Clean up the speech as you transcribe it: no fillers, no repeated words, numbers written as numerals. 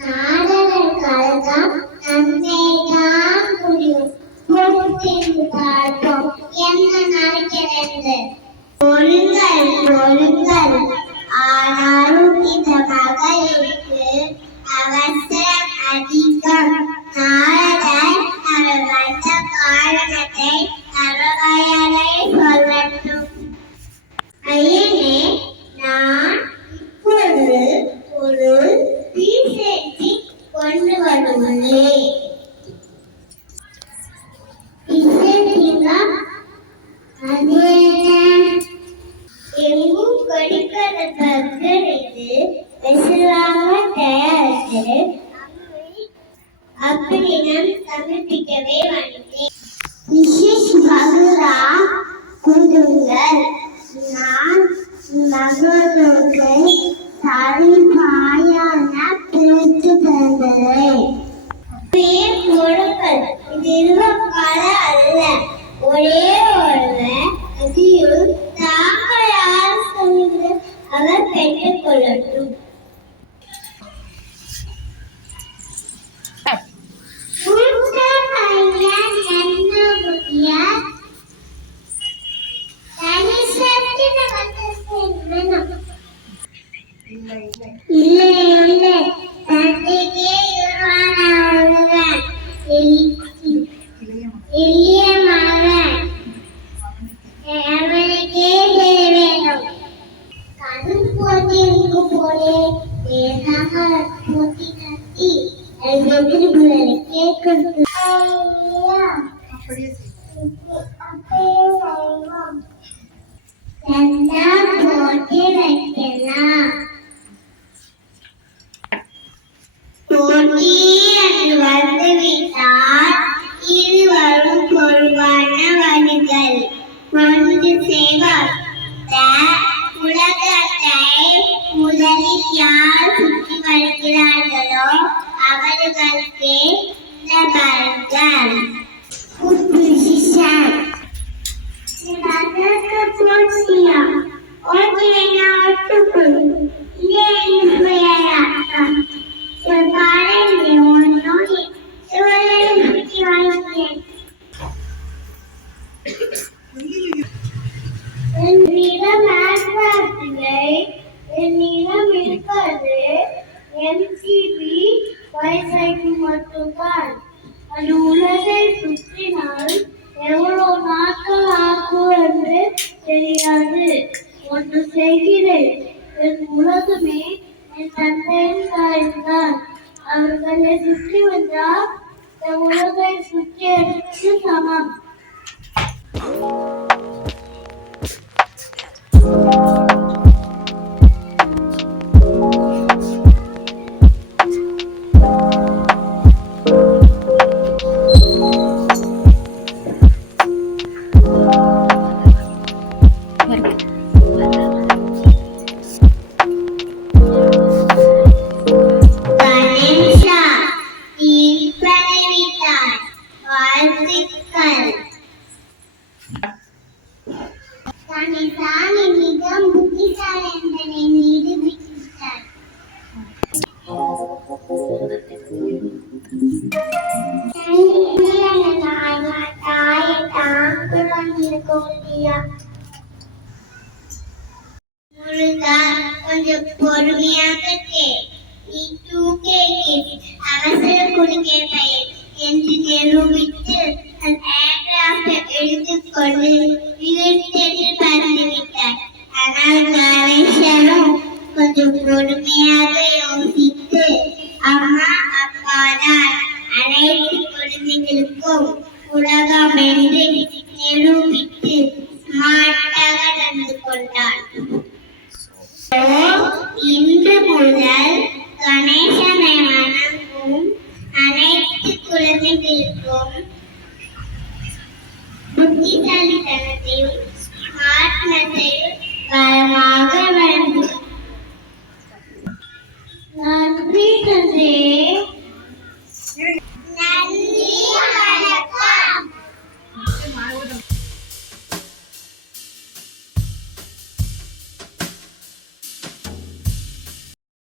நாடகர் கழகம் நன்மைதான் முடியும் பொறுத்திருந்து பார்ப்போம் என்ன நடக்கிறது. பொருங்கள் பொருங்கள், ஆனாலும் இந்த மகளிருக்கு அவசரம் அதிகம். நாரதர் அவர் வந்த காரணத்தை தருவாயாலே சொல்லட்டும். ஐயனே, நான் இப்பொழுது ஒரு தீசெட்டி கொண்டு வந்துள்ளேன். அது எங்கும் கொடுக்கிற பக்தருக்கு விசிலாக தயாரித்து அப்படி நான் சமர்ப்பிக்கவே வந்தேன். விசேஷ் மகளா கொடுங்கள். நான் மகளுக்கு சரிபாயான பிரித்து தந்தேன். கொடுங்கள். இது பல அல்ல, ஒரே ஒருவர். அதையும் தாங்கள் யார் சொல்லுங்க அவர் பெற்றுக் கொள்ளட்டும். இல்லை இல்லை, தந்தைக்கே எளிய மகன் அவனுக்கே செய்ய வேண்டும். கடும் போட்டிக்கு போலே போட்டி நடத்தி எதிர்ப்புகளுக்கே கொடுத்து போட்டி வைக்கலாம். போட்டி என்று வந்துவிட்டால் இருவரும் பொருவான வழிகள் ஒன்று செய்வார். உலகத்தை முதலில் யார் சுற்றி வருகிறார்களோ அவர்களுக்கே இந்த பலன்கள். போட்டியா ஓகேனா ஒட்டுக்குள் இல்லை என்னிடம் இருப்பது எம்சிபி பைசைக்கிள் மட்டும்தான். அது உலகை சுற்றினால் எவ்வளவு நாட்கள் ஆகும் என்று தெரியாது. ஒன்று செய்கிறேன், என் உலகமே என் தந்தையின் காரியம்தான். அவர்களை சுற்றி வந்தால் என் உலகை சுற்றியதற்கு சமம். கொஞ்சம் பொறுமையாக அவசர குடிக்கை என்று நிரூபித்து எடுத்துக்கொண்டு பறந்துவிட்டார். ஆனால் கணேசனும் கொஞ்சம் பொறுமையாக யோசித்து அம்மா அப்பாதான் அனைத்து குழந்தைகளுக்கும் உலகம் என்று நிரூபித்து ஸ்மார்ட்டாக நடந்து கொண்டார். இன்று முதல் கணேசனை வணங்கும் அனைத்து குழந்தைகளுக்கும் புத்திசாலித்தனத்தையும் ஸ்மார்ட்னஸையும் வரமாக வழங்கும். நன்றி தந்தையே.